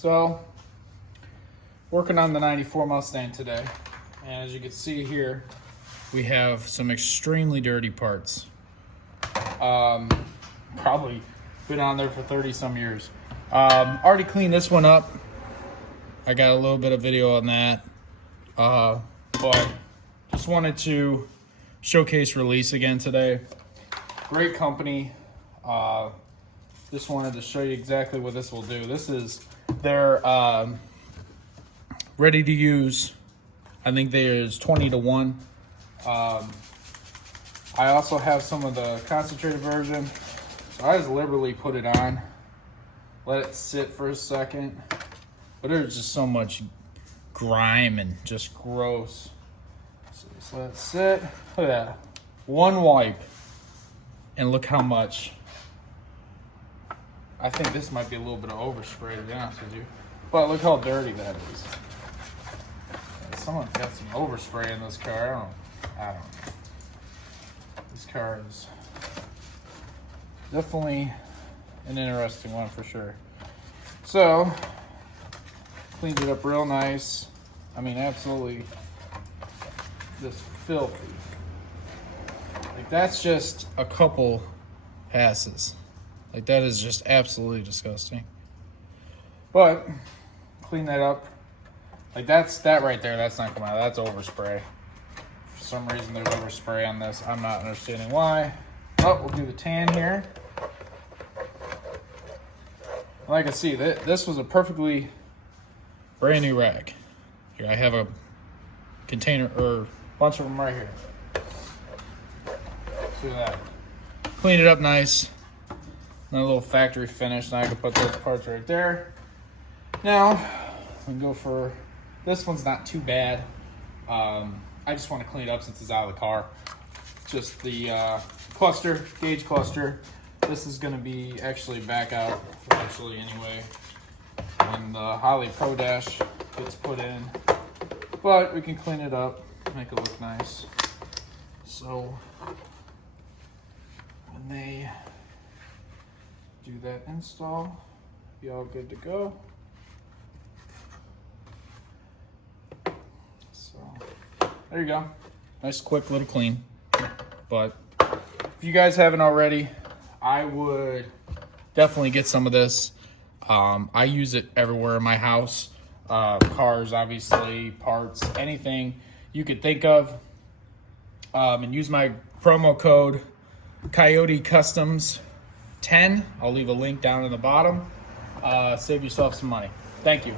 So, working on the 94 Mustang today. And as you can see here, we have some extremely dirty parts. Probably been on there for 30 some years. Already cleaned this one up. I got a little bit of video on that. But just wanted to showcase Release again today. Great company. Just wanted to show you exactly what this will do. This is their ready to use. I think there's 20 to 1. I also have some of the concentrated version. So I just liberally put it on, let it sit for a second. But there's just so much grime and just gross. So just let it sit. Look at that. One wipe. And look how much. I think this might be a little bit of overspray, to be honest with you. But look how dirty that is. Someone's got some overspray in this car. I don't know. This car is definitely an interesting one for sure. So, cleaned it up real nice. I mean, absolutely just filthy. Like, that's just a couple passes. Like, that is just absolutely disgusting. But, clean that up. Like, that right there, that's not coming out. That's overspray. For some reason, there's overspray on this. I'm not understanding why. Oh, we'll do the tan here. Like I see, this was a perfectly brand new rag. Here, I have a container, or a bunch of them right here. See that. Cleaned it up nice. And a little factory finish. Now I can put those parts right there. Now, we can go for, this one's not too bad. I just want to clean it up since it's out of the car. Just the cluster, gauge cluster. This is going to be actually back out eventually anyway when the Holly Pro Dash gets put in. But we can clean it up, make it look nice. So when they do that install, be all good to go. So there you go. Nice quick little clean. But if you guys haven't already, I would definitely get some of this. I use it everywhere in my house. Cars, obviously, parts, anything you could think of. And use my promo code CoyoteCustomz 10. I'll leave a link down in the bottom. Save yourself some money. Thank you.